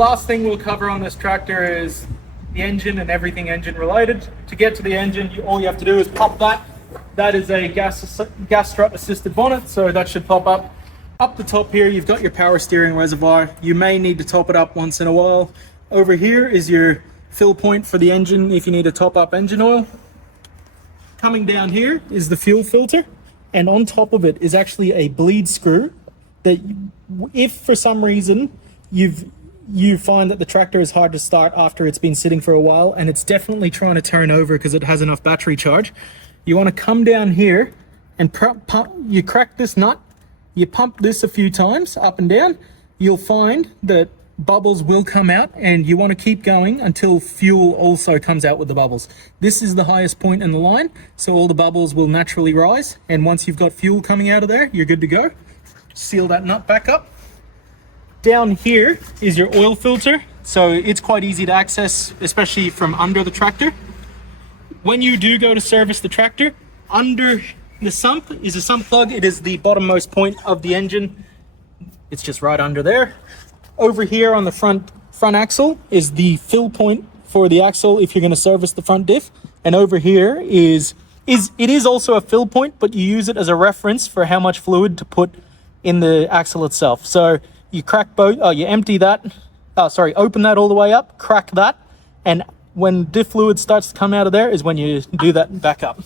last thing we'll cover on this tractor is the engine and everything engine related. To get to the engine, all you have to do is pop that. That is a gas strut assisted bonnet, so that should pop up. Up the top here, you've got your power steering reservoir. You may need to top it up once in a while. Over here is your fill point for the engine if you need to top up engine oil. Coming down here is the fuel filter, and on top of it is actually a bleed screw that if for some reason you find that the tractor is hard to start after it's been sitting for a while and it's definitely trying to turn over because it has enough battery charge, you want to come down here and you crack this nut, you pump this a few times up and down, you'll find that bubbles will come out, and you want to keep going until fuel also comes out with the bubbles. This is the highest point in the line, so all the bubbles will naturally rise, and once you've got fuel coming out of there, you're good to go. Seal that nut back up. Down here is your oil filter, so it's quite easy to access, especially from under the tractor. When you do go to service the tractor, under the sump is a sump plug. It is the bottommost point of the engine. It's just right under there. Over here on the front axle is the fill point for the axle if you're going to service the front diff. And over here it is also a fill point, but you use it as a reference for how much fluid to put in the axle itself. So you crack both, you empty that, open that all the way up, crack that, and when diff fluid starts to come out of there is when you do that back up.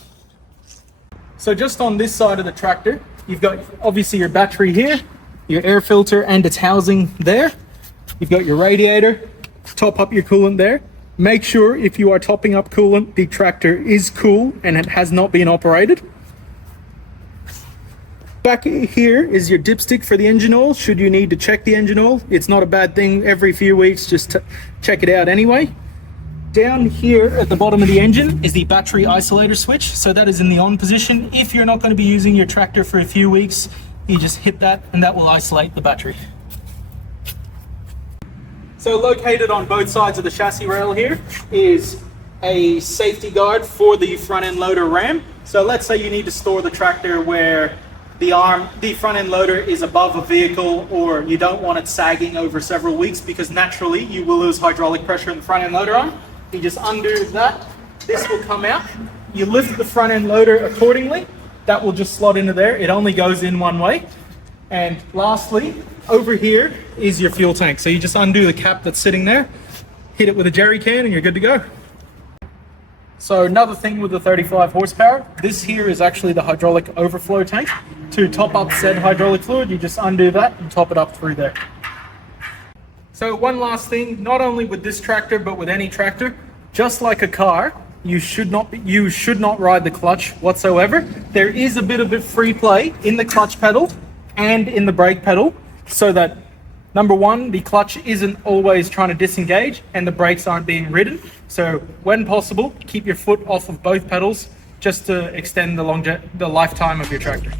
So just on this side of the tractor, you've got obviously your battery here, your air filter and its housing there. You've got your radiator, top up your coolant there. Make sure if you are topping up coolant, the tractor is cool and it has not been operated. Back here is your dipstick for the engine oil, should you need to check the engine oil. It's not a bad thing every few weeks, just check it out anyway. Down here at the bottom of the engine is the battery isolator switch. So that is in the on position. If you're not going to be using your tractor for a few weeks, you just hit that and that will isolate the battery. So located on both sides of the chassis rail here is a safety guard for the front end loader ram. So let's say you need to store the tractor where the front end loader is above a vehicle, or you don't want it sagging over several weeks because naturally you will lose hydraulic pressure in the front end loader arm. You just undo that, this will come out. You lift the front end loader accordingly. That will just slot into there. It only goes in one way. And lastly, over here is your fuel tank. So you just undo the cap that's sitting there, hit it with a jerry can and you're good to go. So another thing with the 35 horsepower, this here is actually the hydraulic overflow tank. To top up said hydraulic fluid, you just undo that and top it up through there. So one last thing, not only with this tractor, but with any tractor, just like a car, you should not ride the clutch whatsoever. There is a bit of free play in the clutch pedal and in the brake pedal, so that number one, the clutch isn't always trying to disengage and the brakes aren't being ridden. So when possible, keep your foot off of both pedals just to extend the lifetime of your tractor.